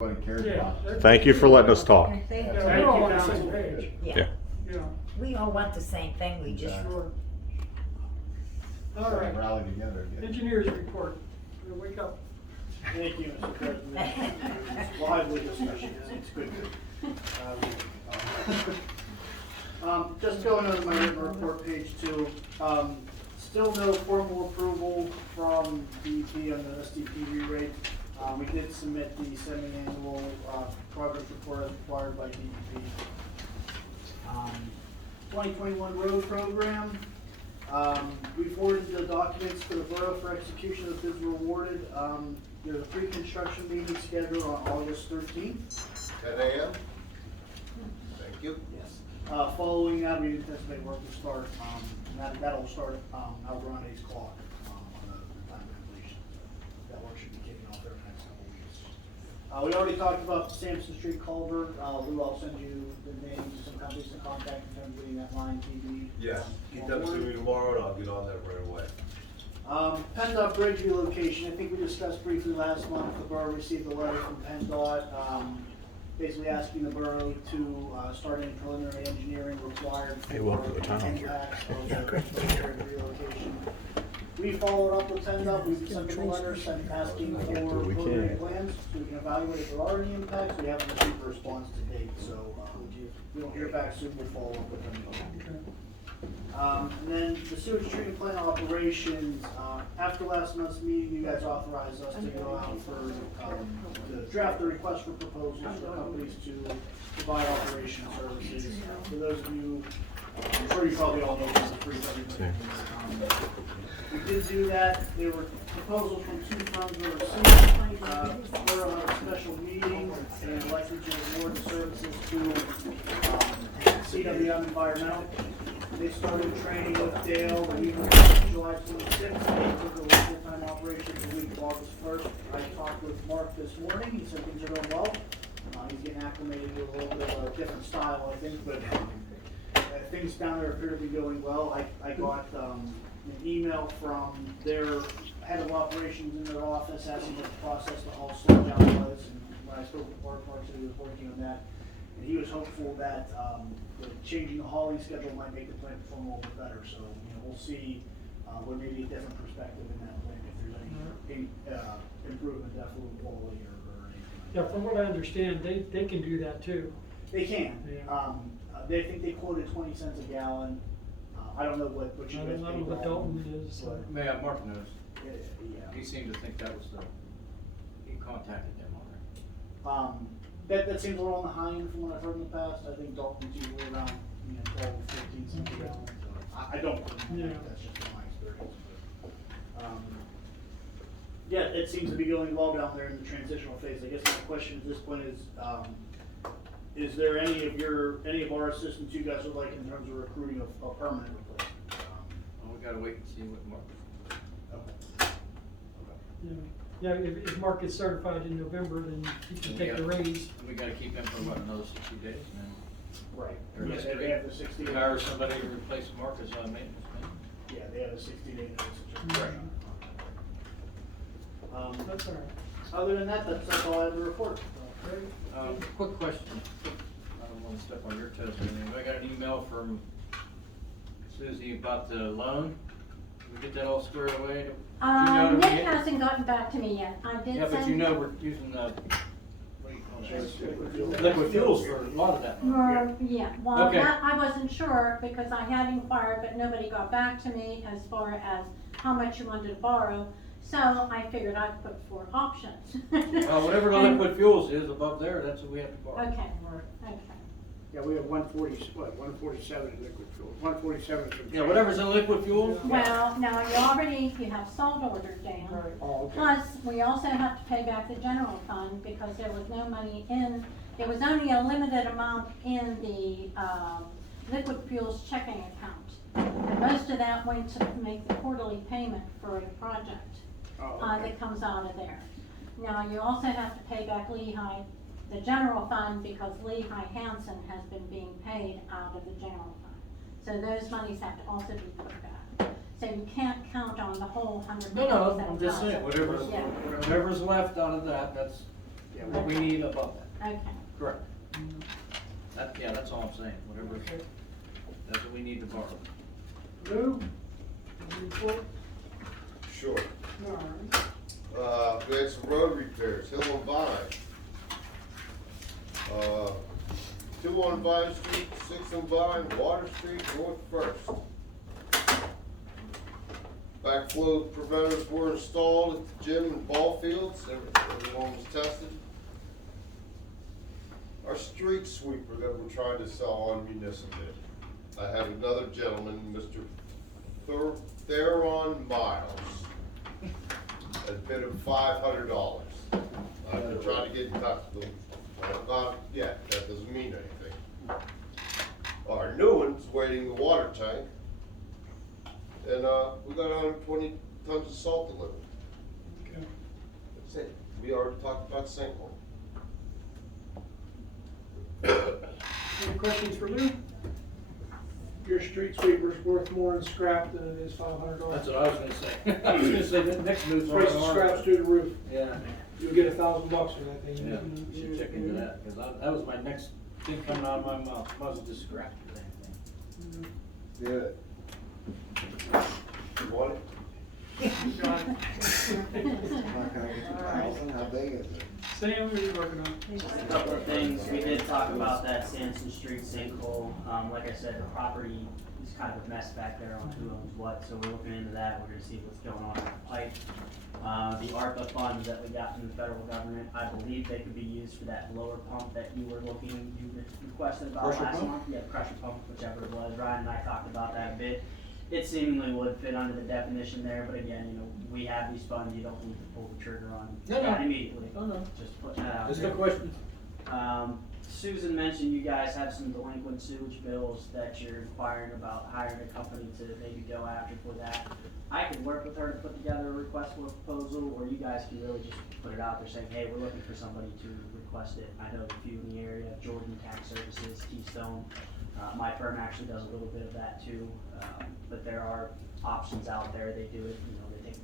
Thank you for letting us talk. We're all on the same page. Yeah. Yeah. We all want the same thing, we just, Sure. All right. Rally together. Engineers report. Wake up. Thank you, Mr. President. It's lively discussion, it's good. Just going on my written report, page 2. Still no formal approval from DEP on the SDP re-rate. We did submit the semi-annual progress report as required by DEP. 2021 road program. We forwarded the documents to the borough for execution of bids were awarded. There's a pre-construction meeting scheduled on August 13th. 10 a.m. Thank you. Yes. Following that, we anticipate work to start, and that'll start out around 8 o'clock on the time of completion. So that work should be kicking off there in the next couple of weeks. We already talked about the Sampson Street culvert. Lou, I'll send you the names of some companies to contact in terms of getting that line TV. Yes, get them to me tomorrow and I'll get on that right away. PennDOT bridge relocation, I think we discussed briefly last month, the borough received a letter from PennDOT, basically asking the borough to start any preliminary engineering required for impacts of the relocation. We followed up with PennDOT, we've sent them a letter asking for preliminary plans, so we can evaluate if there are any impacts. We haven't received a response to date, so if we don't hear back soon, we'll follow up with them. And then the sewage treatment plant operations, after last month's meeting, you guys authorized us to go out for, to draft a request for proposals for companies to provide operation services. For those of you, I'm sure you probably all know this is pretty everything. We did do that. There were proposals from 2 firms were received. Borough had a special meeting and elected to award the services to CWM Environmental. They started training with Dale the week of July 26th. They took over full-time operations the week of August 1st. I talked with Mark this morning. He said things are going well. He's getting acclimated to a little bit of a different style, I think, but things down there appear to be going well. I got an email from their head of operations in their office asking what the process to all slow down was. And when I spoke with Mark said he was working on that. And he was hopeful that changing the hauling schedule might make the plant perform a little bit better. So, we'll see where maybe a different perspective in that plant, if there's any improvement to fluid quality or anything. Yeah, from what I understand, they can do that too. They can. Yeah. They think they quoted 20 cents a gallon. I don't know what you I guys don't know paid. what Dalton is. but, Yeah, Mark knows. yeah. He seemed to think that was he contacted them already. That seems a little on the high end from what I've heard in the past. I think Dalton's usually around 12, 15 cents a gallon. So I don't know. Yeah. That's just my experience. But, yeah, it seems to be going well down there in the transitional phase. I guess my question at this point is there any of our assistants you guys would like in terms of recruiting a permanent replacement? Well, we gotta wait and see what Mark. Okay. Yeah, if Mark gets certified in November, then he can take the raise. We gotta keep him for what, another 60 days, and then Right. Or Yeah, just they have the 60 days. hire somebody to replace Mark as maintenance man. Yeah, they have a 60-day notice. Right. That's all right. Other than that, that's all I have to report. Quick question. I don't want to step on your toes or anything, but I got an email from Susie about the loan. Did we get that all squared away? Nick hasn't gotten back to me yet. I did Yeah, but send. we're using what do you call it? Liquid fuels for a lot of that. Yeah, well, Okay. that, I wasn't sure because I had inquired, but nobody got back to me as far as how much you wanted to borrow. So I figured I'd put 4 options. Whatever the And- liquid fuels is above there, that's what we have to borrow. Okay, okay. Yeah, we have 147 in liquid fuel, 147 from. Yeah, whatever's in liquid fuels. Well, now you have salt ordered down. Right. Oh, okay. Plus, we also have to pay back the general fund because there was no money there was only a limited amount in the, liquid fuels checking account. And most of that went to make the quarterly payment for the project, Oh, okay. that comes out of there. Now, you also have to pay back Lehigh, the general fund, because Lehigh Hansen has been being paid out of the general fund. So those monies have to also be put back. So you can't count on the whole 127,000. No, I'm just saying, whatever's Yeah. left out of that, that's Yeah, what we need above that, Okay. correct. That, yeah, that's all I'm saying, whatever, Okay. that's what we need to borrow. Lou, any report? Sure. All right. We had some road repairs, Hill and Vine. 2 on Vine Street, 6 on Vine, Water Street, North First. Backflow preventers were installed at the gym and ball fields, everyone was tested. Our street sweeper that we're trying to sell on municipal bid. I have another gentleman, Mr. Theron Miles, at a bid of $500. I've been trying to get in touch with him, not yet, that doesn't mean anything. Our new one's waiting the water tank, and we got 120 tons of salt delivered. Okay. That's it. We already talked about sinkhole. Any questions for Lou? Your street sweeper's worth more in scrap than it is $500. That's what I was gonna say. I was gonna say, the next move's on Price of scrap's through the roof. Yeah, You'll get $1,000 for that thing. yeah, should check into that, cause that was my next thing coming out of my mouth, I was just scrap that thing. Good. You want it? How big is it? Sam, what are you working on? Just a couple of things, we did talk about that Sanson Street sinkhole, like I said, the property is kind of a mess back there on who owns what, so we're looking into that, we're gonna see what's going on with the pipe. The ARPA funds that we got from the federal government, I believe they could be used for that blower pump that you requested about Pressure last pump? month. Yeah, pressure pump, whichever it was, Ryan and I talked about that a bit. It seemingly would fit under the definition there, but again, you know, we have these funds, you don't need to pull the trigger on No, no. that immediately. Oh, no. Just putting that out Just there. a question. Susan mentioned you guys have some delinquent sewage bills that you're inquiring about hiring a company to maybe go after for that. I could work with her to put together a request for a proposal, or you guys can really just put it out there saying, hey, we're looking for somebody to request it. I know a few in the area, Jordan Tax Services, Keystone. My firm actually does a little bit of that too, but there are options out there. They do it, you know, they take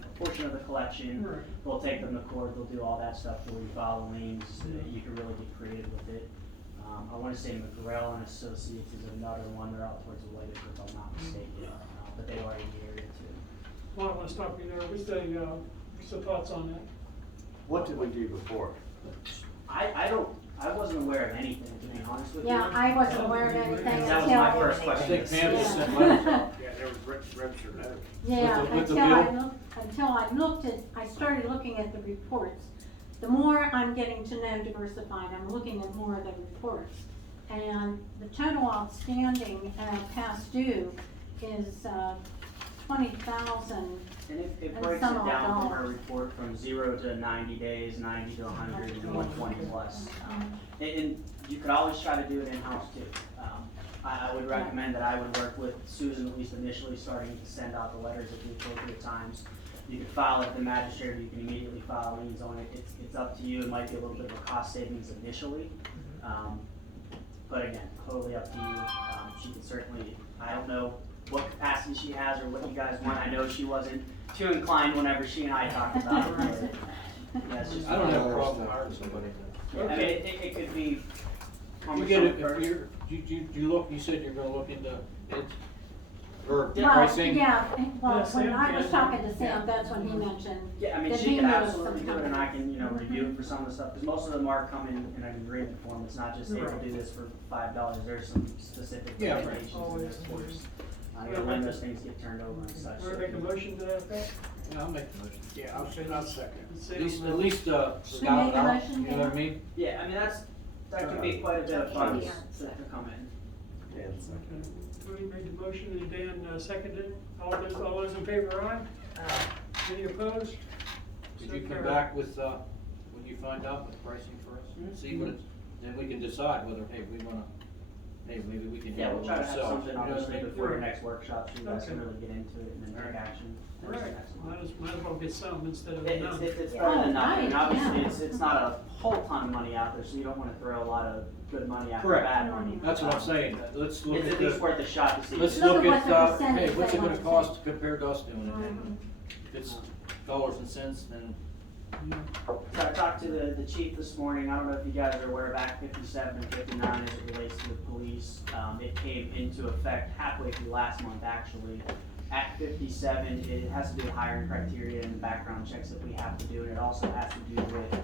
a portion of the collection, Right. they'll take them to court, they'll do all that stuff for you, file liens, you can really get creative with it. I wanna say McGrell and Associates is another one, they're out towards the White Acre, if I'm not mistaken, but they are in the area too. Well, I want to stop you there. What's the thoughts on that? What did we do before? I wasn't aware of anything, to be honest with you. Yeah, I wasn't aware of anything That was my until, first I question. think Pam just Yeah. sent letters out. Yeah, there was registered letter. yeah, With the until I started looking at the reports. The more I'm getting to know Diversified, I'm looking at more of the reports. And the total outstanding past due is 20,000. And it And breaks it some are down from her dollars. report from 0 to 90 days, 90 to 100, and 120 plus. And you could always try to do it in-house too. I would recommend that I would work with Susan, at least initially, starting to send out the letters at the appropriate times. You could file it at the magistrate, or you can immediately file liens on it. It's up to you. It might be a little bit of a cost savings initially. But again, totally up to you. She can certainly, I don't know what capacity she has or what you guys want. I know she wasn't too inclined whenever she and I talked about it. But that's just. I don't have a problem hiring somebody. I mean, it could be. You get it, if you're, you look, you said you're gonna look into it, or Well, pricing? yeah, well, Yeah, when Sam I was can. talking to Sam, that's when he mentioned. Yeah, I mean, that she he could knows absolutely some do it, and I can, companies. review it for some of the stuff, because most of them are coming in an agreement form. It's not just, hey, we'll do this for $5. There's some specific Yeah, right. regulations in there, of course. When those things get turned over and such. Want to make a motion to that effect? Yeah, I'll make the motion. Yeah, I'll second. At least, Should we make a motion, you know what I mean? Yeah, I mean, that could be quite a bit of funds to come in. Tony made the motion and Dan seconded. All those in favor, aye? Any opposed? Could So you come carried. back with, when you find out the pricing for us, see what it's, then we can decide whether, hey, we wanna, hey, maybe we can Yeah, handle we'll it try to have ourselves. something You know what I obviously mean? before your next workshop, so you guys can Okay. really get into it and then take action. All right, might as well get some instead of It's none. better Oh, than nothing, right, obviously, yeah. it's not a whole ton of money out there, so you don't wanna throw a lot of good money after Correct. bad money. That's what I'm saying, let's look It's at at least the, worth a shot to see. let's Look look at at, what the hey, percentage what's they it gonna want to cost compared to us doing it? Mhm. If it's dollars and cents, then So I talked to the chief this morning. I don't know if you guys are aware of Act 57 and 59 as it relates to the police. It came into effect halfway through last month, actually. Act 57, it has to do with hiring criteria and the background checks that we have to do, and it also has to do with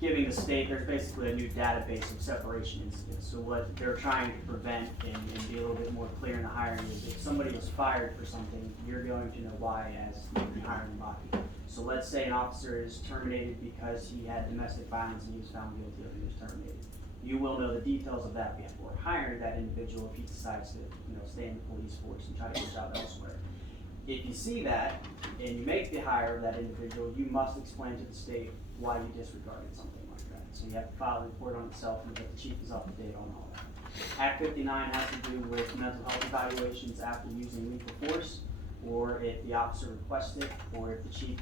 giving the state, there's basically a new database of separation incidents. So what they're trying to prevent and be a little bit more clear in the hiring is if somebody was fired for something, you're going to know why as the hiring body. So let's say an officer is terminated because he had domestic violence and he was found guilty of it, he was terminated. You will know the details of that before hiring that individual if he decides to, stay in the police force and try to get a job elsewhere. If you see that and you make the hire of that individual, you must explain to the state why you disregarded something like that. So you have to file a report on itself, and the chief is up to date on all that. Act 59 has to do with mental health evaluations after using lethal force, or if the officer requests it, or if the chief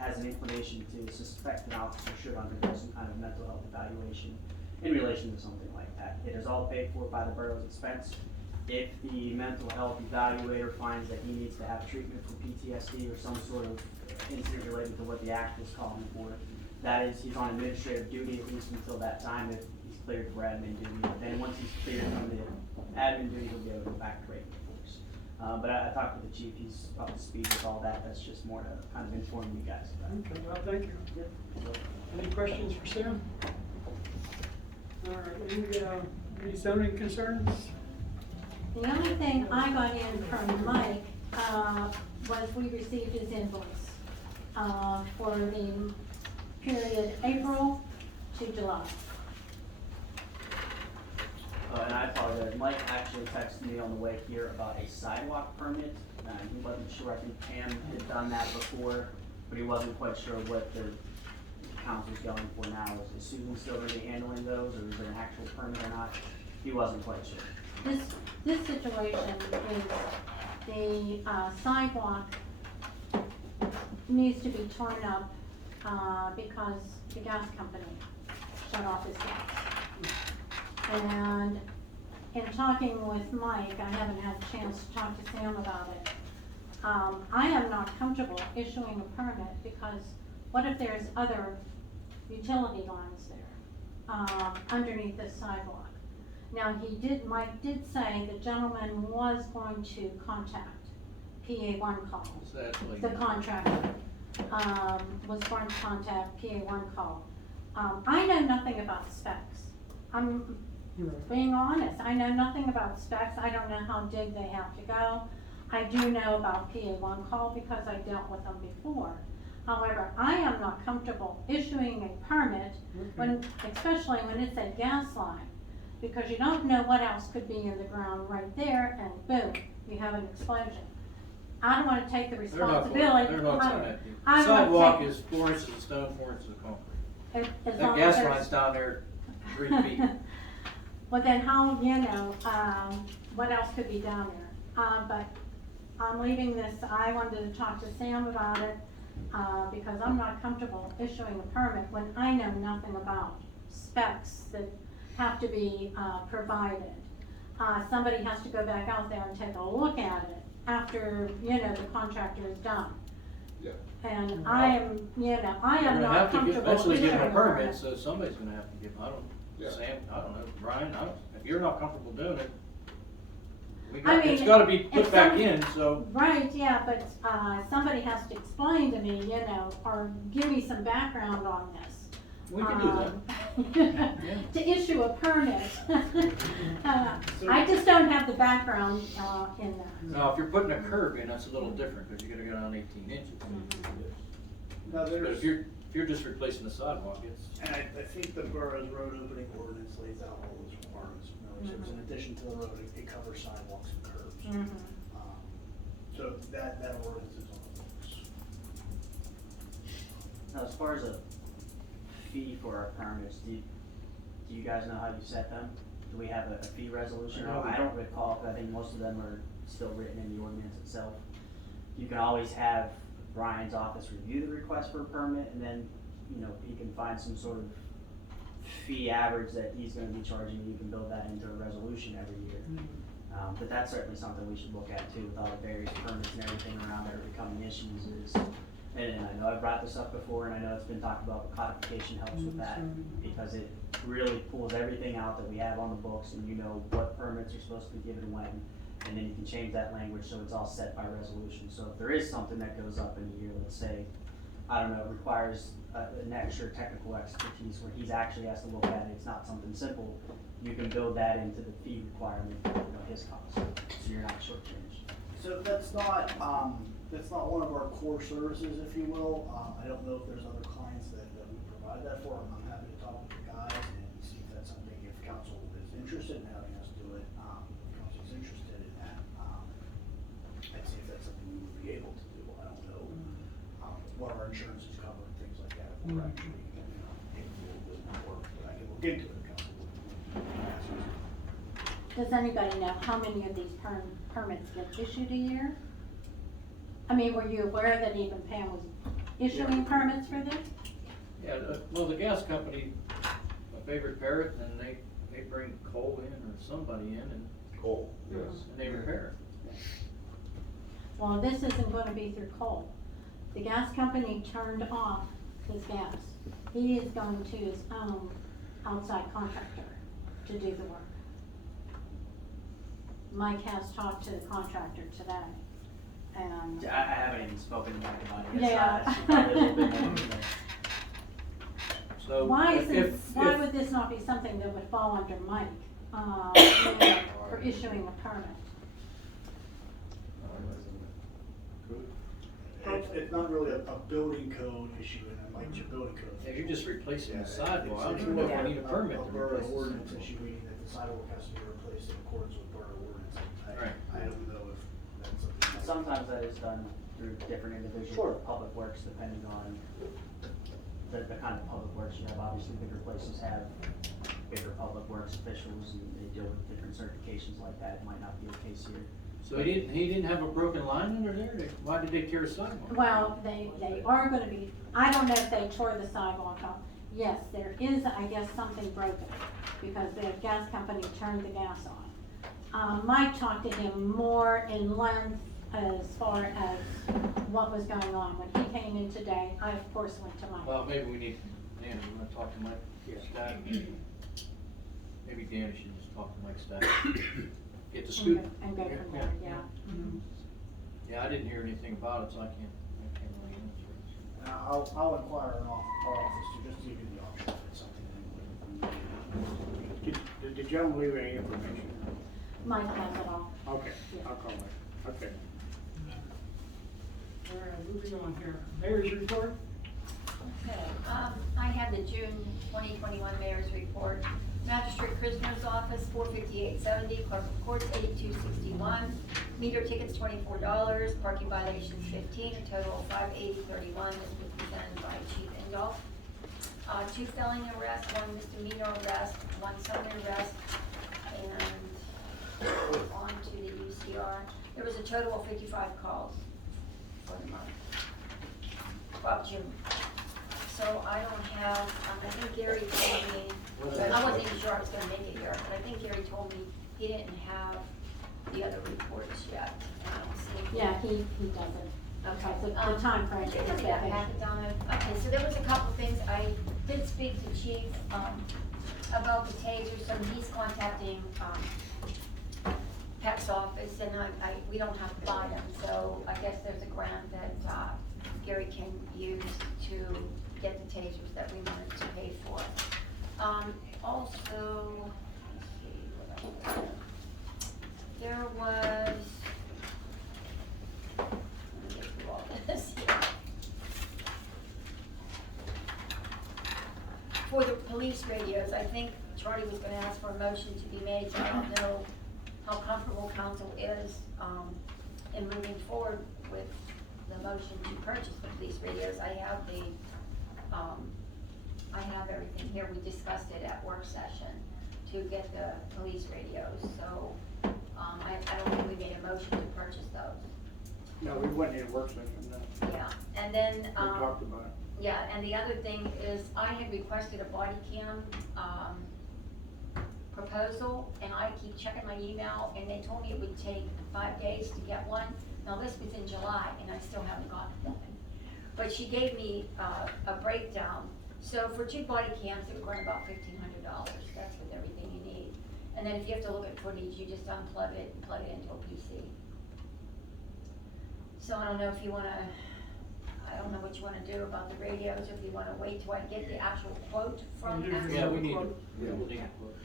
has an inclination to suspect an officer should undergo some kind of mental health evaluation in relation to something like that. It is all paid for by the borough's expense. If the mental health evaluator finds that he needs to have treatment for PTSD or some sort of incident related to what the act is calling for, that is, he's on administrative duty at least until that time if he's cleared for admin duty. Then once he's cleared from the admin duty, he'll be able to go back to regular force. But I talked with the chief, he's up to speed with all that. That's just more to kind of inform you guys about it. Okay, well, thank you. Yep. Any questions for Sam? All right, any zoning concerns? The only thing I got in from Mike, was we received his invoice, for the period April to July. And I apologize, Mike actually texted me on the way here about a sidewalk permit. He wasn't sure, I think Pam had done that before, but he wasn't quite sure what the council's going for now. Is Susan still gonna be handling those, or is it an actual permit or not? He wasn't quite sure. This situation is the sidewalk needs to be torn up because the gas company shut off his gas. And in talking with Mike, I haven't had a chance to talk to Sam about it. I am not comfortable issuing a permit because what if there's other utility lines there underneath this sidewalk? Now, Mike did say the gentleman was going to contact PA1 call. So that's like- The contractor, was going to contact PA1 call. I know nothing about specs. I'm being honest, I know nothing about specs. I don't know how big they have to go. I do know about PA1 call because I dealt with them before. However, I am not comfortable issuing a permit especially when it's a gas line, because you don't know what else could be in the ground right there, and boom, you have an explosion. I don't wanna take the They're not responsibility. They're not saying that. I The don't sidewalk take- is 4 inches of stone, 4 inches of concrete. as That long as gas there's- line's down there 3 feet. Well, then how, what else could be down there? But I'm leaving this, I wanted to talk to Sam about it, because I'm not comfortable issuing a permit when I know nothing about specs that have to be, provided. Somebody has to go back out there and take a look at it after, the contractor is done. Yeah. And I am, You're I gonna am not have to comfortable eventually give issuing them a a permit, permit. so somebody's gonna have to give, Yeah. Sam, I don't know, Brian, if you're not comfortable doing it, I mean, it's gotta be if put back some- in, so. Right, yeah, but, somebody has to explain to me, or give me some background on this. We can do that. To issue a permit. I just don't have the background, in that. Now, if you're putting a curb in, that's a little different, cause you're gonna go down 18 inches. Now, But there's, if you're just replacing the sidewalk, it's. and I think the borough's road opening ordinance lays out all those requirements. So it's in addition to the road, it covers sidewalks and curbs. Mhm. So that ordinance is on the books. Now, as far as a fee for our permits, do you guys know how you set them? Do we have a fee resolution? I don't recall, but I think most of them are still written in the ordinance itself. You can always have Brian's office review the request for a permit, and then, he can find some sort of fee average that he's gonna be charging, and you can build that into a resolution every year. But that's certainly something we should look at too, with all the various permits and everything around that are becoming issues, is And I know I brought this up before, and I know it's been talked about, but codification helps with that, because it really pulls everything out that we have on the books, and you know what permits are supposed to be given when, and then you can change that language so it's all set by resolution. So if there is something that goes up in a year, let's say, I don't know, it requires an extra technical expertise where he's actually has to look at it, it's not something simple, you can build that into the fee requirement, his cost, so you're not shortchanged. So that's not one of our core services, if you will. I don't know if there's other clients that we provide that for. I'm happy to talk with the guys and see if that's something, if council is interested in having us do it, council's interested in that. I'd see if that's something we would be able to do. I don't know what our insurance is covering, things like that. If we're actually, capable of doing that work, but I can look into it, council. Does anybody know how many of these permits get issued a year? I mean, were you aware that even Pam was issuing permits for this? Yeah, well, the gas company, my favorite parrot, and they bring coal in or somebody in and Cool, yes. they repair it. Well, this isn't gonna be through coal. The gas company turned off his gas. He is going to his own outside contractor to do the work. Mike has talked to the contractor today, and. I haven't even spoken to Mike about it yet, Yeah. so that's probably a little bit more. So Why if- isn't, if- why if- would this not be something that would fall under Mike, for issuing a permit? It's not really a building code issue, and it might be a building code. If you're just replacing the Yeah, sidewalk, I don't it's even know if more we need a permit A to borough replace the ordinance sidewalk. issue, meaning that the sidewalk has to be replaced in accordance with borough ordinance. Right. I don't know if that's something. that- Sometimes that is done through different individuals, Sure. with public works, depending on the kind of public works you have. Obviously, bigger places have bigger public works officials, and they deal with different certifications like that. It might not be the case here. So he didn't have a broken line under there? Why did they tear a sidewalk? Well, they are gonna be, I don't know if they tore the sidewalk off. Yes, there is, I guess, something broken, because the gas company turned the gas on. Mike talked to him more in length as far as what was going on. When he came in today, I of course went to Mike. Well, maybe we need, Dan, you wanna talk to Mike Stack? Maybe Dan should just talk to Mike Stack. Get the scoop. And go from there, yeah. Yeah, I didn't hear anything about it, so I can't really answer it. I'll inquire in our office to just give you the option if it's something. Did the gentleman leave any information? Mike has it all. Okay, I'll call him. Okay. All right, moving on here. Mayor's report? Okay, I have the June 2021 Mayor's Report. Magistrate Prisoner's Office, $458.70, Clerk of Courts, $82.61, meter tickets, $24, parking violations, 15, a total of $580.31, as presented by Chief Indall. 2 felony arrests, 1 misdemeanor arrest, 1 summary arrest, and on to the UCR. There was a total of 55 calls for the month of June. So I don't have, I think Gary told me, I wasn't even sure I was gonna make it here, but I think Gary told me he didn't have the other reports yet. And I don't see. Yeah, he doesn't. Okay. The timeframe is Yeah, vacation. pass it down. Okay, so there was a couple things, I did speak to Chief, about the taser, so he's contacting, Peck's office, and we don't have to buy them, so I guess there's a grant that, Gary can use to get the tasers that we wanted to pay for. Also, let's see, what else? There was, let me get through all this here. For the police radios, I think Charlie was gonna ask for a motion to be made, so I don't know how comfortable council is, in moving forward with the motion to purchase the police radios. I have everything here, we discussed it at work session to get the police radios, so, I don't think we made a motion to purchase those. No, we went in a work session, no. Yeah, and then, We talked about it. yeah, and the other thing is, I had requested a body cam, proposal, and I keep checking my email, and they told me it would take 5 days to get one. Now, this was in July, and I still haven't gotten one. But she gave me, a breakdown. So for 2 body cams, it would run about $1,500. That's with everything you need. And then if you have to look at footage, you just unplug it and plug it into a PC. So I don't know if you wanna, I don't know what you wanna do about the radios, if you wanna wait till I get the actual quote from them. Yeah, we need, Quote. we'll need a quote.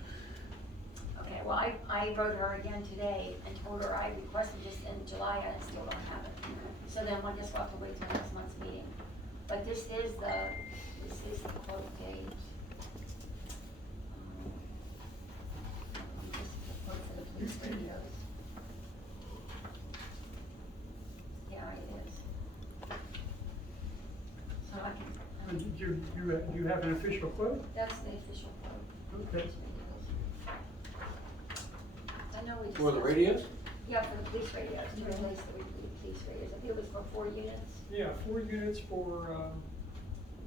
Okay, well, I wrote her again today and told her I requested this in July and I still don't have it. So then we'll just have to wait till next month's meeting. But this is the quote date. This is the quote for the police radios. Yeah, it is. So I can, Do you have an official quote? that's the official quote. Okay. I know we For the discussed- radios? Yeah, for the police radios, to replace the police radios. I think it was for 4 units. Yeah, 4 units for,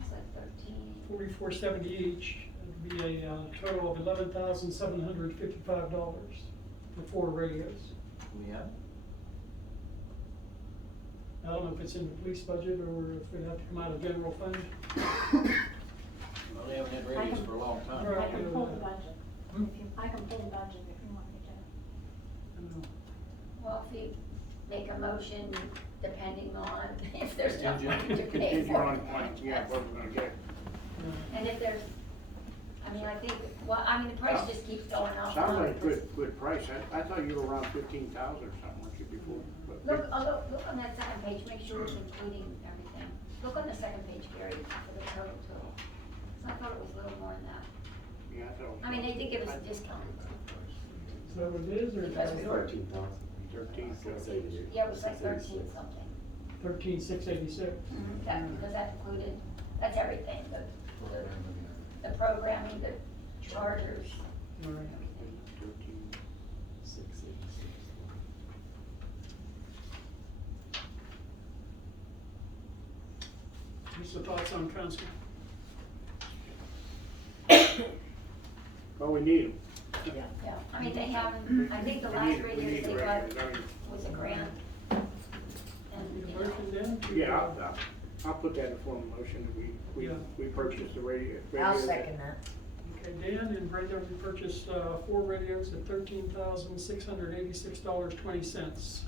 It's like 13. $44.70 each. It'd be a total of $11,755 for 4 radios. We have? I don't know if it's in the police budget or if they have to come out of general fund. Well, they haven't had radios for a long time. Right. I can pull the budget. Hmm? I can pull the budget if you want me to. I don't know. Well, if you make a motion, depending on if there's enough Contingent. money to pay Contingent for on, it. yeah, what we're gonna get. And if there's, I mean, I think, well, I mean, the price just keeps going up. Sounds like a good price. I thought you were around 15,000 or something, weren't you, before? But- Look on that second page, make sure it's including everything. Look on the second page, Gary, for the total. So I thought it was a little more than that. Yeah, I thought. I mean, they did give us a discount. Is that what it is, or? Because we were- 13. Yeah, it was like 13 something. 13,686. Because that included, that's everything, the programming, the chargers, All right. everything. 13,686. What's the thoughts on council? Well, we need them. Yeah, I mean, they haven't, I think the last radios they got was a grand. And, Need you a know, motion then? to, Yeah, I'll put that in form of motion that Yeah. we purchased the radio. I'll second that. Okay, Dan and Brenda, we purchased 4 radios at $13,686.20.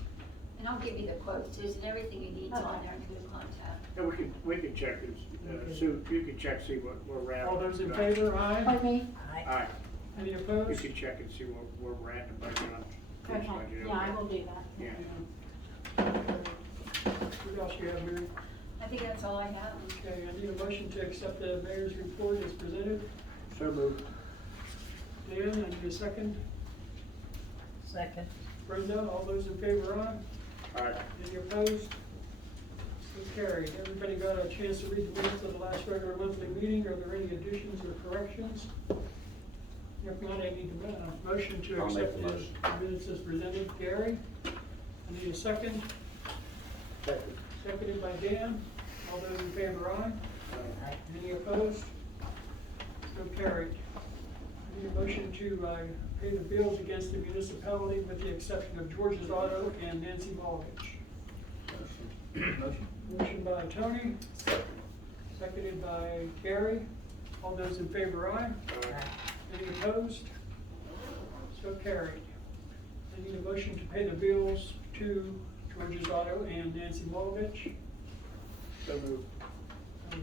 And I'll give you the quotes, Susan, everything you need is on there, including contact. And we can check this, Okay. Sue, you can check, see what we're at. All those in favor, aye? Pardon me? Aye. Any You opposed? can check and see where we're at in the budget on. Okay, yeah, I will do that. Yeah. What else do you have, Mary? I think that's all I have. Okay, I need a motion to accept the mayor's report as presented. So moved. Dan, I need a second. Second. Brenda, all those in favor, aye? Aye. Any opposed? So carried. Everybody got a chance to read the minutes of the last regular monthly meeting. Are there any additions or corrections? If not, I need a motion to I'll make accept the the motion. minutes as presented. Gary, I need a second. Second. Seconded by Dan. All those in favor, aye? Aye. Any opposed? So carried. I need a motion to pay the bills against the municipality with the exception of George's Auto and Nancy Malovich. Motion. Motion by Tony, seconded by Gary. All those in favor, aye? Aye. Any opposed? So carried. I need a motion to pay the bills to George's Auto and Nancy Malovich. So moved.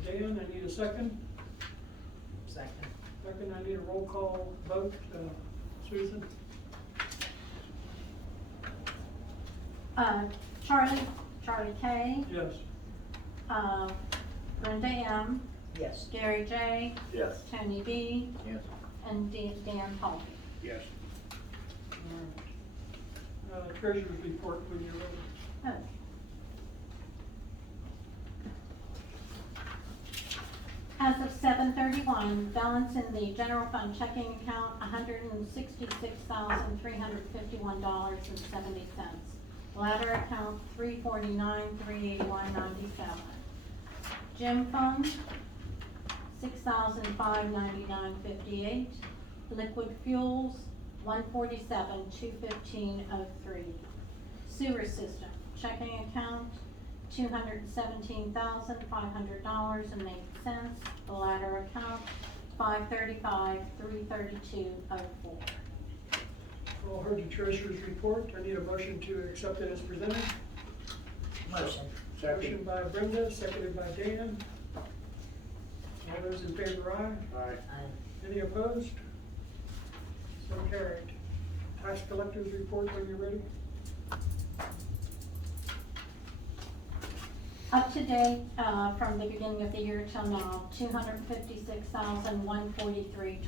Dan, I need a second. Second. Second, I need a roll call vote. Susan? Charlie K, Yes. Brenda M, Yes. Gary J, Yes. Tony B, Yes. and Dan Paul. Yes. All right. Treasurer's report when you're ready. Oh. As of 7/31, balance in the general fund checking account, $166,351.70. Ladder account, $349,381.97. Gym fund, $6,599.58. Liquid fuels, $147,215.03. Sewer system, checking account, $217,500.08. The latter account, 535-33204. All heard the treasurer's report. I need a motion to accept it as presented. Motion. Motion Second. by Brenda, seconded by Dan. All those in favor, aye. Aye. Aye. Any opposed? So carried. Tax collector's report when you're ready. Up to date, from the beginning of the year till now, $256,143.22.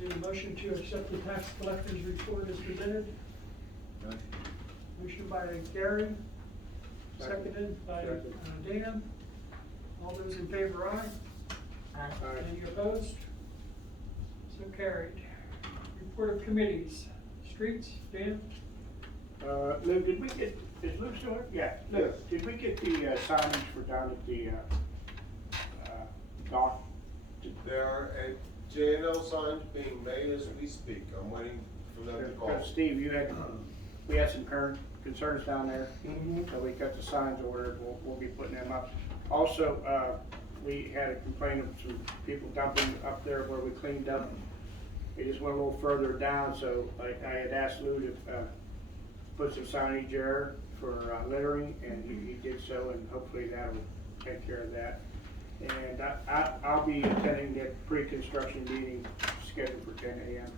Need a motion to accept the tax collector's report as presented. Motion by Gary, seconded by Dan. All those in favor, aye. Aye. Aye. Any opposed? So carried. Report of committees. Streets, Dan? Lou, did we get, is Lou still here? Yeah, Lou, Yes. did we get the signage for down at the, dock? There are J&L signs being made as we speak. I'm waiting for them to call. Because Steve, we had some current concerns down there, so we got the signs ordered, we'll be putting them up. Also, we had a complaint of some people dumping up there where we cleaned up. They just went a little further down, so I had asked Lou to, put some signage there for littering, and he did so, and hopefully that'll take care of that. And I'll be attending that pre-construction meeting scheduled for 10 a.m.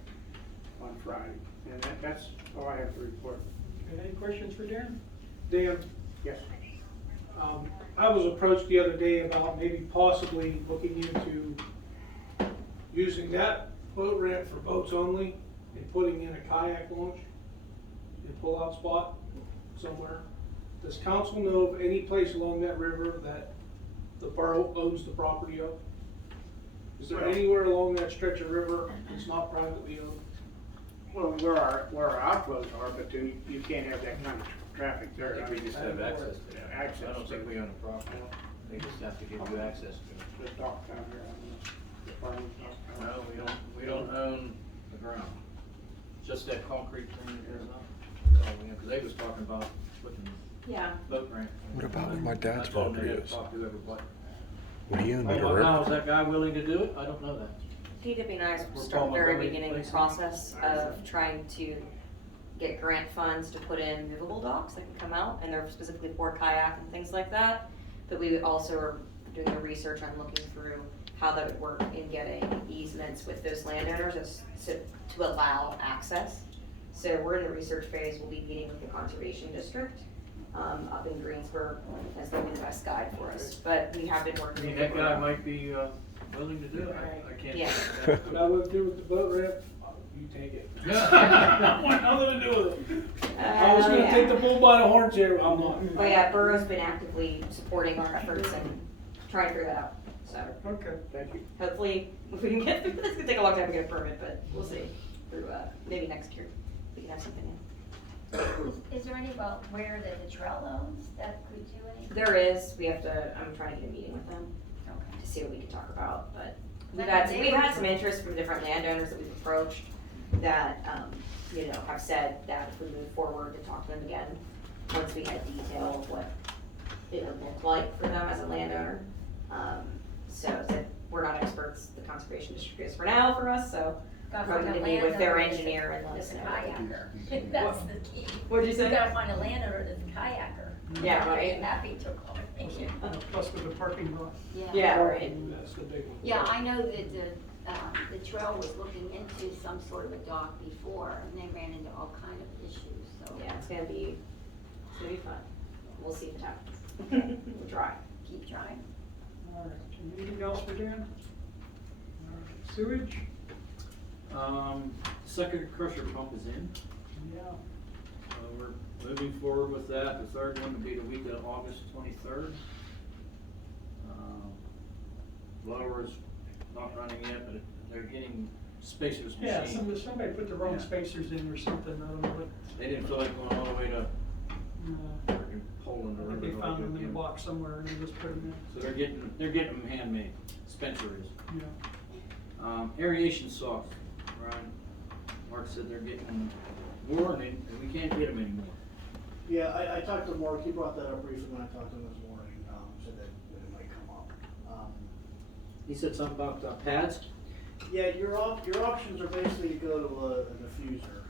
on Friday. And that's all I have to report. Okay, any questions for Dan? Dan, Yes. I was approached the other day about maybe possibly looking into using that boat ramp for boats only and putting in a kayak launch and pull-out spot somewhere. Does council know of any place along that river that the borough owns the property of? Is there anywhere along that stretch of river that's not privately owned? Well, where our outflows are, but then you can't have that kind of traffic I there. think we just have access to it. Access I don't think to we own a property. They just have to give you access to it. the dock down here, the farmer's dock. No, we don't own the ground. Just that concrete thing that goes up. That's all we have, 'cause they was talking about putting Yeah. boat ramp. What about where my dad's I told them they property had to is? talk to everybody. Would he own the Oh, now, is river? that guy willing to do it? I don't know that. DWNI's We're start Paul very Montgomery beginning placing? process of trying to get grant funds to put in movable docks that can come out, and they're specifically for kayak and things like that. But we also are doing the research on looking through how that would work in getting easements with those landowners to allow access. So we're in the research phase. We'll be meeting with the conservation district up in Greensburg as maybe the best guide for us. But we have been I working. mean, with that the guy borough. might be, willing to do it. I can't. Yeah. What I would do with the boat ramp, you take it. I want nothing to do with it. I was gonna yeah. take the bull by the horns here, but I'm not. Oh yeah, Borough's been actively supporting our efforts and trying to figure that out. So Okay. Thank you. hopefully we can get through this. It's gonna take a long time to get a permit, but we'll see. Through maybe next year we can have something in. Is there any about where the trail owns that could do anything? There is. We have to. I'm trying to get a meeting with them Okay. to see what we can talk about. But Then we've had some interest from different landowners that we've approached that have said that if we move forward to talk to them again, once we had detail of what it would look like for them as a landowner. So we're not experts. The conservation district is for now for us. So Gotta we're find going a to meet with their landowner engineer and let that's us a know. kayaker. That's the key. What'd you You say? gotta find a landowner that's a kayaker. Yeah, right. Happy to accommodate. Plus with the parking lot. Yeah, right. That's the big one. Yeah, I know that the trail was looking into some sort of a dock before, and they ran into all kind of issues, so. Yeah, it's gonna be fun. We'll see if it happens. We'll try. Keep trying. All right. Anything else for Dan? All right. Sewage? Second crusher pump is in. Yeah. We're moving forward with that. The third one would be the week of August 23rd. Blower is not running yet, but they're getting spacers Yeah, machine. somebody put the wrong Yeah. spacers in or something, I don't know what. They didn't feel like going all the way to freaking Poland I or think they whatever. found them in Yeah. a box somewhere and they just put them So they're getting them handmade. Spencer is. in. Yeah. Aeration socks, Ryan. Mark said they're getting more and we can't get them anymore. Yeah, I talked to Mark, he brought that up briefly when I talked to him this morning, said that it might come up. He said something about pads? Yeah, your options are basically to go to a diffuser.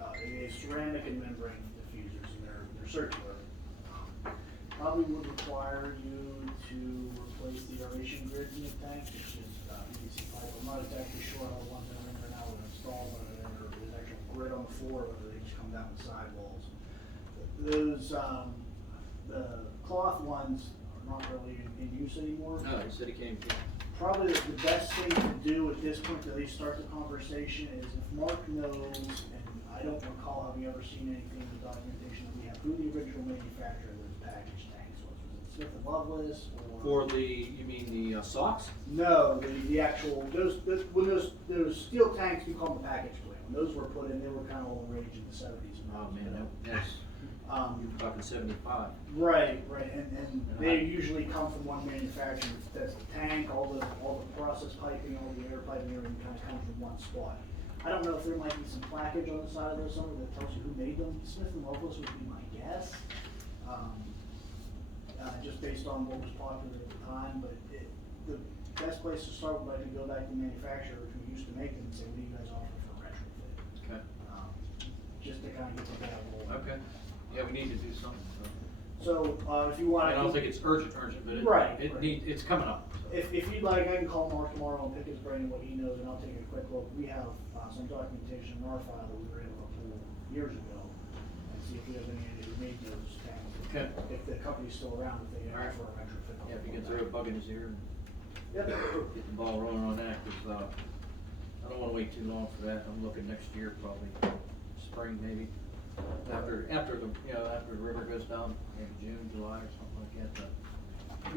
A ceramic and membrane diffusers, and they're circular. Probably would require you to replace the aeration grid in the tank, which is PVC pipe. I'm not exactly sure how the ones that are in there now are installed, whether there's actual grid on the floor, whether they just come down the sidewalls. Those, the cloth ones are not really in use anymore. No, he said he came. Probably the best thing to do at this point, to at least start the conversation, is if Mark knows, and I don't recall having ever seen anything in the documentation that we have, who the original manufacturer of those package tanks was. Was it Smith and Loveless or? For the, you mean the socks? No, the actual, when those steel tanks, we call them the package plant. When those were put in, they were kind of all the rage in the 70s. Oh, man, that's, you're talking 75. Right, and they usually come from one manufacturer. That's the tank, all the process piping, all the air piping, everything kind of comes from one spot. I don't know if there might be some plaquage on the side of those somewhere that tells you who made them. Smith and Loveless would be my guess, just based on what was popular at the time. But the best place to start would be to go back to the manufacturer who used to make them and say, what do you guys offer for retrofit? Okay. Just to kind of get the ball rolling. Okay. Yeah, we need to do something, so. So, if you want. I don't think it's urgent, but Right. it's coming up. So. If you'd like, I can call Mark tomorrow and pick his brain what he knows, and I'll take a quick look. We have some documentation in our file that we were able to pull years ago, and see if we have any idea who made those tanks. Okay. If the company's still around, if they All right. offer a retrofit. Yeah, if you can throw a bug in his ear and Yep. get the ball rolling on that, because I don't want to wait too long for that. I'm looking next year, probably spring maybe. After the river goes down in June, July, or something like that.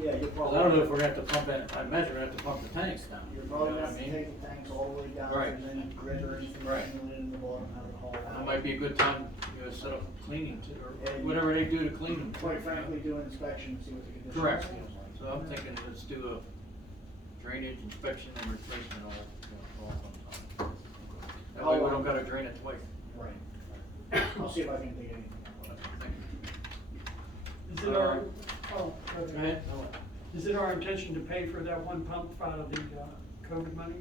Yeah, you're 'Cause probably. I don't know if we're gonna have to pump that. I imagine we're gonna have to pump the tanks down. You're You probably know gonna what have I to mean? take the tanks all the way down, Right. if there's any grit or anything Right. accumulated in the bottom, out of the haul. That might be a good time, set up cleaning too, or And- whatever they do to clean them. Quite frankly, do an inspection and see what the condition is. Correct. So I'm thinking let's do a drainage inspection and replacement all sometime. That way we don't gotta drain it twice. Right. I'll see if I can dig anything out. Thank Is it our, you. Go ahead. is it our intention to pay for that one pump out of the COVID money?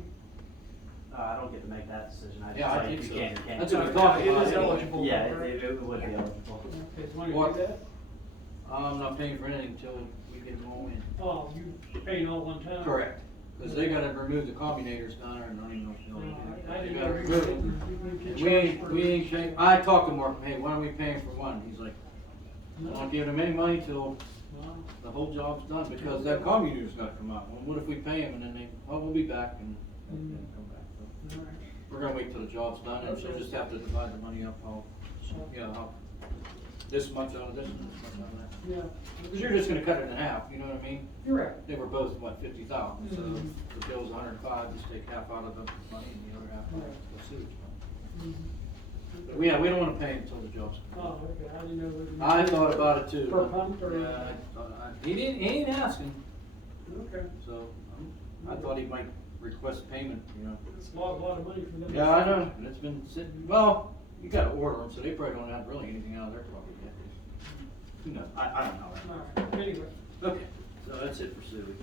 I don't get to make that decision. I just Yeah, I say think if so. you can, you can. That's what we talked It about. is eligible. Yeah, correct? it would be eligible. Okay, so want What? to do that? I'm not paying for anything until we get them all in. Oh, you paying all one time? Correct. Because they gotta remove the commutators down there, and I don't even know if you know No, what I they do. didn't They know gotta we remove could- them. we could We charge ain't, for- we ain't paying, I talked to Mark, hey, why are we paying for one? He's like, I don't give them any money till Well, the whole job's done, because that commutator's gotta come out. Well, what if we pay them and then they, oh, we'll be back, and then come back. So all right. we're gonna wait till the job's done, and she'll Okay. just have to divide the money up, how, this much out of this and this much out of that. Yeah. Because you're just gonna cut it in half, you know what I mean? You're right. They were both, what, 50,000, so Mhm. the bill's 105, just take half out of the money and the other half out of the sewage. Mhm. But we, yeah, we don't wanna pay until the job's. Oh, okay, I didn't know. whether- I thought about it too. Per but- pump or? Yeah, he ain't asking, Okay, so, I thought he might request payment, you know. it's a lot of money for them. Yeah, I know, and it's been sitting, well, you gotta order them, so they probably don't have really anything out of their pocket yet. Who knows, I don't know. All right, anyway. Okay, so that's it for sewage.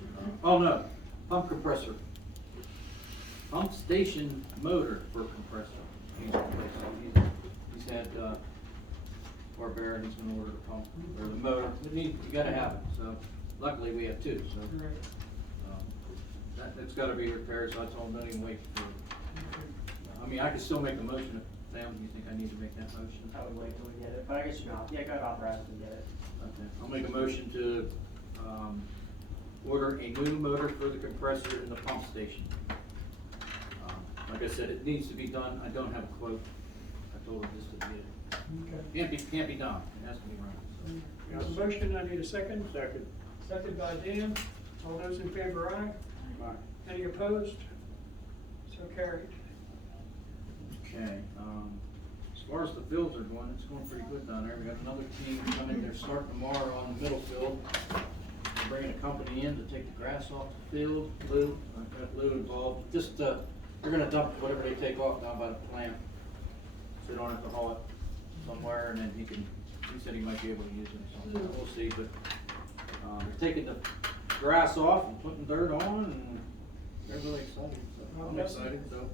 Oh, no, pump compressor. Pump station motor for compressor. He's had, Barbera, and he's gonna order the pump, or the motor, you gotta have it, so luckily we have two, so. All right. It's gotta be repaired, so I told him don't even wait for, I mean, I could still make a motion, Sam, do you think I need to make that motion? I would wait till we get it, but I guess you can, yeah, go ahead, authorize it and get it. Okay, I'll make a motion to, order a new motor for the compressor in the pump station. Like I said, it needs to be done, I don't have a quote, I told him just to be it. Okay. Can't be done, it has to be run, so. We have a motion, I need a second. Second. Second by Dan. All those in favor, aye? Aye. Any opposed? So carried. Okay, as far as the fields are going, it's going pretty good down there. We got another team coming, they're starting tomorrow on the middle field. They're bringing a company in to take the grass off the field, Lou, I've got Lou involved. Just, they're gonna dump whatever they take off down by the plant, so they don't have to haul it. somewhere, and then he said he might be able to use it, so we'll see, but, they're taking the grass off and putting dirt on, and they're really excited, so I'm excited, so.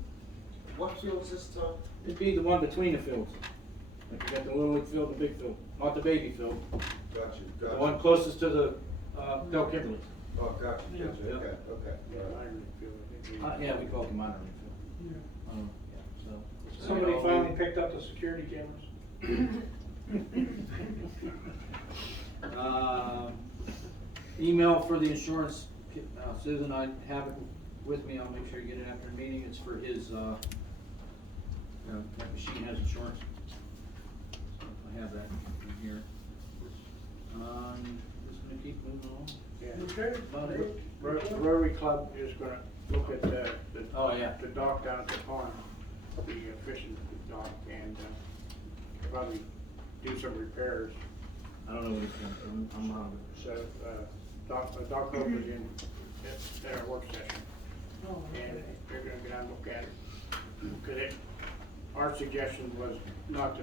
What field is this, Tom? It'd be the one between the fields. Like you got the little league field, the big field, not the baby field. Got you, The got one you. closest to the, Del Kimberly. Oh, got you, got you, Yeah. okay, okay. Yeah, minor league field, I think. Yeah, we call it the minor league field. Yeah. Yeah, so. Somebody finally picked up the security cameras. Email for the insurance, Susan, I have it with me, I'll make sure you get it after the meeting, it's for his, that machine has insurance. So I have that in here. Just gonna keep moving on. Yeah. Okay. About it. Rotary Club is gonna look at the Oh, yeah. the dock down at the pond, the fishing dock, and probably do some repairs. I don't know what it's gonna do, I'm not. So, Doc Hope is in, at our work session, Oh, and okay. they're gonna get out and look at it. Because our suggestion was not to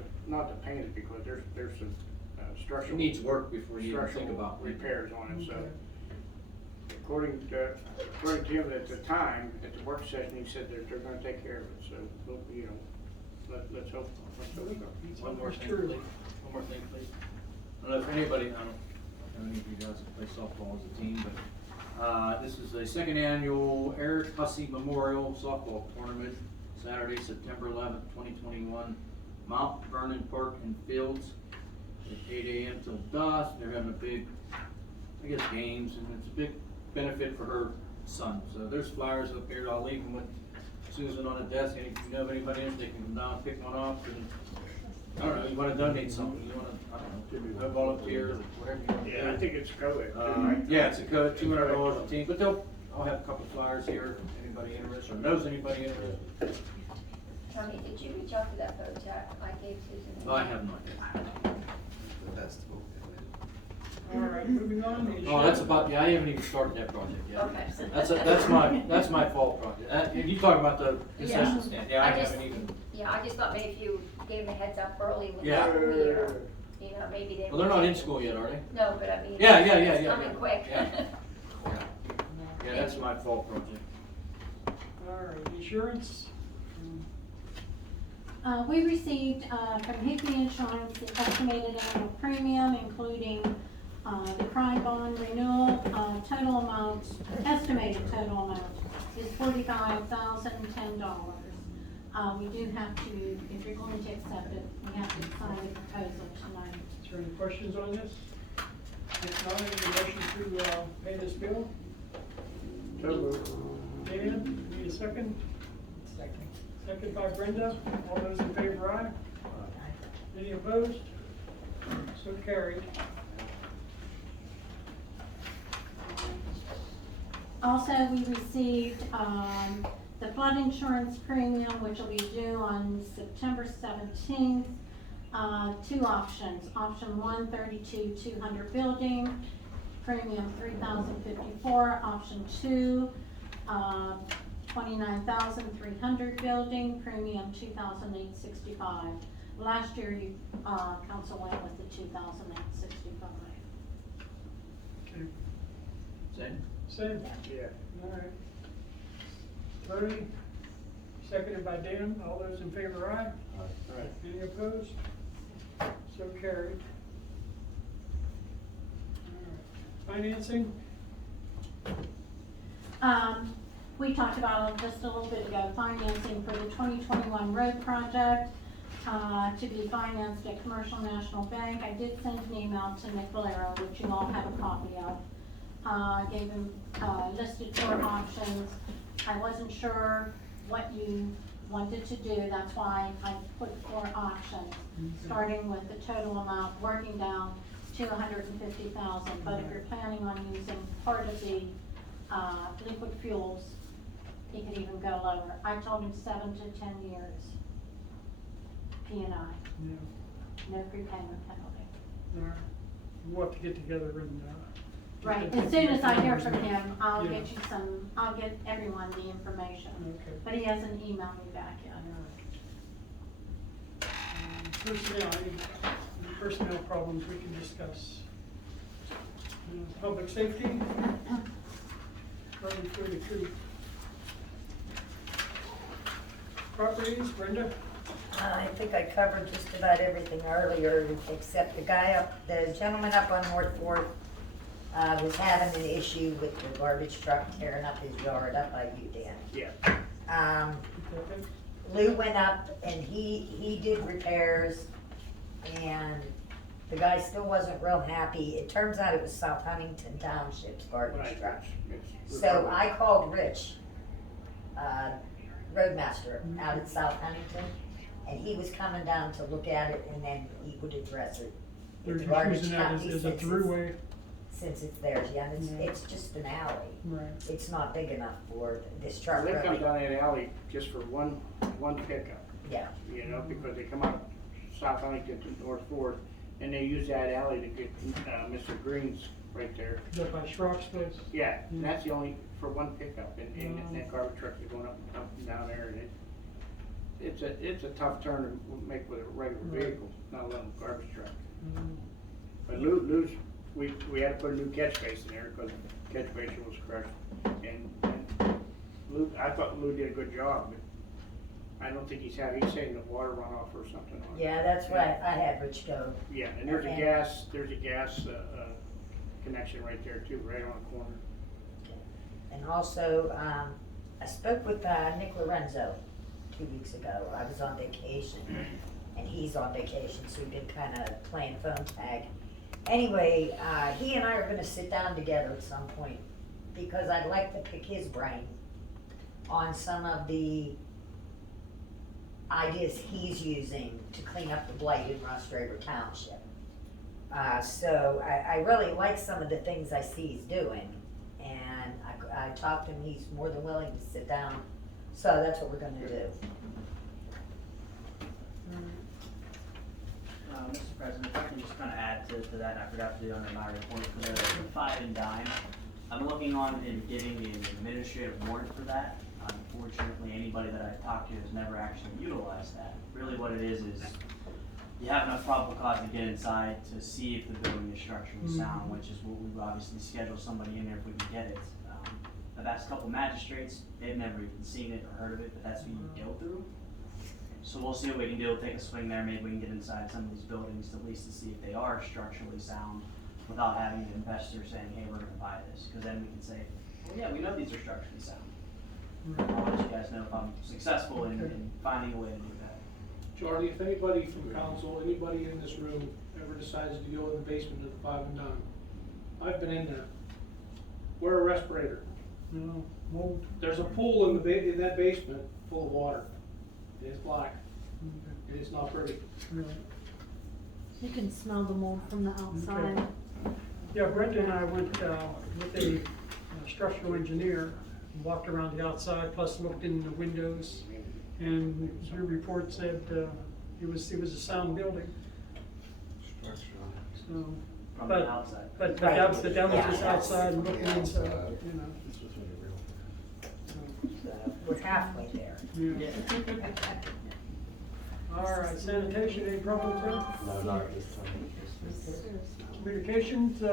paint it, because there's some It structural. needs work before you even think structural about it. repairs on it, so. Okay. According to him at the time, at the work session, he said they're gonna take care of it, so, we'll, you know, let's hope so. One more It's thing, true. please. One more thing, please. I don't know if anybody, I don't know if any of you guys have played softball as a team, but, this is the second annual Eric Hussey Memorial Softball Tournament, Saturday, September 11th, 2021, Mount Vernon Park and Fields, at 8 a.m. till dusk. They're having a big, I guess, games, and it's a big benefit for her son. So there's flyers up here, I'll leave them with Susan on the desk, and if you know of anybody else, they can come down, pick one up, and, I don't know, you wanna donate something, you wanna, I don't know, volunteer, whatever you wanna do. Yeah, I think it's co-ed. Yeah, it's a code, $200 a team, but I'll have a couple flyers here, if anybody interested, or knows anybody interested. Tony, did you reach out to that photo tech I gave Susan? I have not. All right, moving on. the Oh, that's insurance. about, yeah, I haven't even started that project yet. Okay. That's my fall project. You talking about the concession stand, yeah, I I just- haven't even, Yeah, I just thought maybe if you gave them a heads up early when Yeah. they were here, you know, maybe they. well, they're not in school yet, are they? No, but I mean. Yeah, It's coming quick. Yeah. Yeah, that's my fall project. All right, insurance. We received from Hickory Insurance the estimated annual premium, including the crime bond renewal. Total amount, estimated total amount is $45,010. We do have to, if you're going to accept it, we have to sign the proposal tonight. Is there any questions on this? If not, any motion to pay this bill? So moved. Dan, need a second? Second. Second by Brenda. All those in favor, aye? Any opposed? So carried. Also, we received the flood insurance premium, which will be due on September 17th. Two options. Option 1, 32,200 building, premium $3,054. Option 2, 29,300 building, premium $2,865. Last year, you, council went with the $2,865. Okay. Same? Same? Yeah. All right. Bernie, seconded by Dan. All those in favor, aye? Right. Any opposed? So carried. All right. Financing? We talked about it just a little bit ago, financing for the 2021 road project, to be financed at Commercial National Bank. I did send an email to Nick Valero, which you all have a copy of. Gave him, listed 4 options. I wasn't sure what you wanted to do, that's why I put 4 options, starting with the total amount, working down to $150,000. But if you're planning on using part of the liquid fuels, he could even go lower. I told him 7 to 10 years, P&I, Yeah. no prepayment penalty. All right. We'll have to get together and, Right, get as the- soon as I hear from him, I'll Yeah. get you some, I'll get everyone the information. Okay. But he hasn't emailed me back yet. All right. Personnel, any personnel problems we can discuss? Public safety? Probably 33. Properties, Brenda? I think I covered just about everything earlier, except the gentleman up on North Fourth, was having an issue with the garbage truck tearing up his yard up by you, Dan. Yeah. Lou went up and he did repairs, and the guy still wasn't real happy. It turns out it was South Huntington Township's garbage Right, truck. it's So recovered. I called Rich, roadmaster out at South Huntington, and he was coming down to look at it, and then he would address it. They're If the just garbage using that company, as a since it's- throughway. Since it's theirs, yeah, and Yeah. it's just an alley. Right. It's not big enough for this truck. They come really. down that alley just for one pickup, Yeah, you know, because they come out South Huntington to North Fourth, and they use that alley to get, Mr. Green's right there. Is that by Schrock's place? Yeah, and that's the only, for one pickup, and that garbage truck is going up and down there, and it's a tough turn to make with a regular vehicle, not a little garbage truck. Mm. But Lou's, we had to put a new catch basin there, because the catch basin was crushed, and Lou, I thought Lou did a good job, but I don't think he's saying the water runoff or something on it. yeah, that's why I had Rich go. Yeah, and there's a Okay. gas connection right there too, right on the corner. And also, I spoke with Nick Lorenzo 2 weeks ago. I was on vacation, and he's on vacation, so we've been kind of playing phone tag. Anyway, he and I are gonna sit down together at some point, because I'd like to pick his brain on some of the ideas he's using to clean up the blight in Ross Draper Township. So I really like some of the things I see he's doing, and I talked to him, he's more than willing to sit down, so that's what we're gonna do. Mr. President, if I can just kind of add to that, I forgot to do under my report for the 5 and dime. I'm looking on and getting an administrative warrant for that. Unfortunately, anybody that I've talked to has never actually utilized that. Really what it is you have enough probable cause to get inside to see if the building is structurally sound, which is what we would obviously schedule somebody in there if we can get it. I've asked a couple magistrates, they've never even seen it or heard of it, but that's what you go through. So we'll see what we can do, we'll take a swing there, maybe we can get inside some of these buildings at least to see if they are structurally sound without having an investor saying, hey, we're gonna buy this, cause then we can say, well, yeah, we know these are structurally sound. I'll let you guys know if I'm successful in finding a way to do that. Charlie, if anybody from council, anybody in this room ever decides to go in the basement of the 5 and dime, I've been in there. Wear a respirator. No, mold. There's a pool in in that basement full of water. It's black. It is not pretty. Really. You can smell the mold from the outside. Okay. Yeah, Brenda and I went with a structural engineer, and walked around the outside, plus looked in the windows, and your report said it was a sound building. So, From But- the outside. but Right. that was just Yeah. outside and looking inside, you know. We're halfway there. Yeah. All right, sanitation, any problems there? No, not at this time. Communications,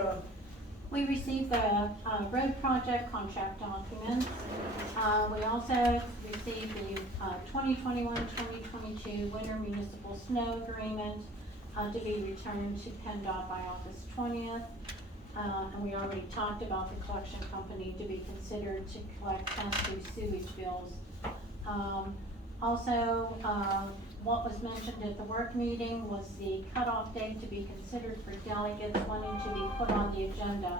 We received the road project contract documents. We also received the 2021-2022 winter municipal snow agreement to be returned to PennDOT by August 20th. And we already talked about the collection company to be considered to collect pass-through sewage bills. Also, what was mentioned at the work meeting was the cutoff date to be considered for delegates wanting to be put on the agenda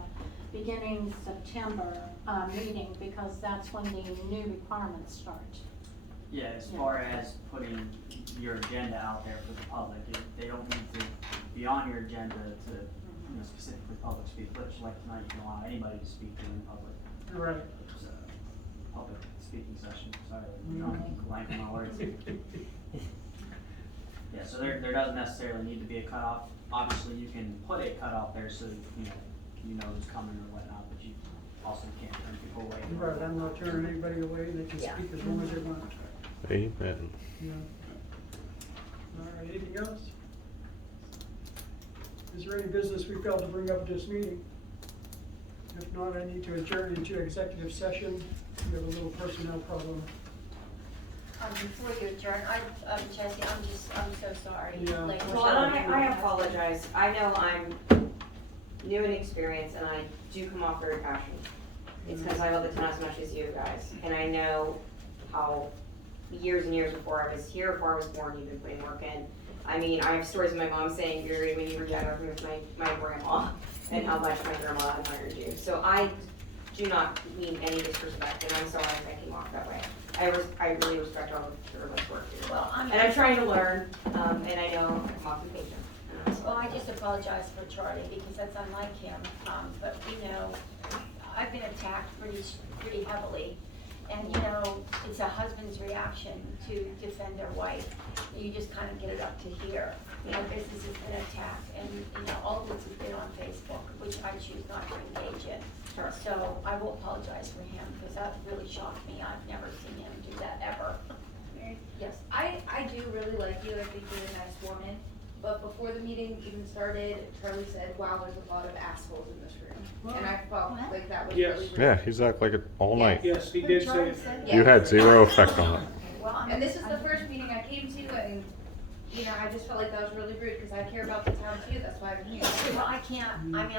beginning September meeting, because that's when the new requirements start. Yeah, as far as putting your agenda out there for the public, they don't need to be on your agenda to, specifically public speak, which like tonight, you can allow anybody to speak to in public. right. It's a public speaking session, sorry, I'm blank on my words. Yeah, so there doesn't necessarily need to be a cutoff. Obviously, you can put a cutoff there so, you know who's coming or whatnot, but you also can't turn people away. Right, I'm not turning anybody away, they can Yeah. speak as long as they want. Amen. Yeah. All right, anything else? Is there any business we failed to bring up at this meeting? If not, I need to adjourn into executive session. We have a little personnel problem. Before you adjourn, Jesse, I'm so sorry. Yeah. Like, Well, and I apologize. I know I'm new in experience and I do come off very passionate. It's because I love the town as much as you guys. And I know how years and years before I was here, before I was born, you've been putting work in. I mean, I have stories of my mom saying, "Gary, when you were younger, with my grandma," and how much my grandma admired you. So I do not mean any disrespect, and I'm sorry if I came off that way. I really respect all of everyone's work here. Well, And I'm trying to learn, and I know I come off impatient. and I'm sorry. Well, I just apologize for Charlie because that's unlike him. But you know, I've been attacked pretty heavily. And you know, it's a husband's reaction to defend their wife. You just kind of get it up to here. My business has been attacked and, you know, all of this has been on Facebook, which I choose not to engage in. Sure. So I will apologize for him because that really shocked me. I've never seen him do that ever. Mary, Yes. I do really like you, I think you're a nice woman, but before the meeting even started, Charlie said, wow, there's a lot of assholes in this room. And I felt What? like that was Yes. really rude. Yeah, he's act like it all night. Yes, he When did say Charlie it. said Yeah. You had zero effect on it. Well, And this is the first meeting I came to, and, you know, I just felt like that was really rude, because I care about the town too, that's why I'm here. Well, I can't, I mean,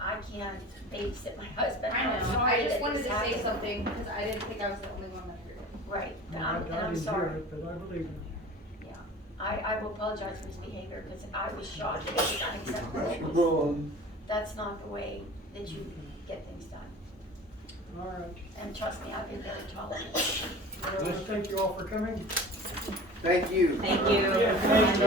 I can't babysit my husband. I I'm know, sorry I just that wanted this to say happened. something, because I didn't think I was the only one that heard it. Right, No, and I I'm didn't hear sorry. it, but I believe it. Yeah, I will apologize for his behavior because I was shocked. It was unacceptable. That's not the way that you get things done. All right. And trust me, I've been very tolerant. Well, thank you all for coming. Thank you. Thank you. Yeah, thank you.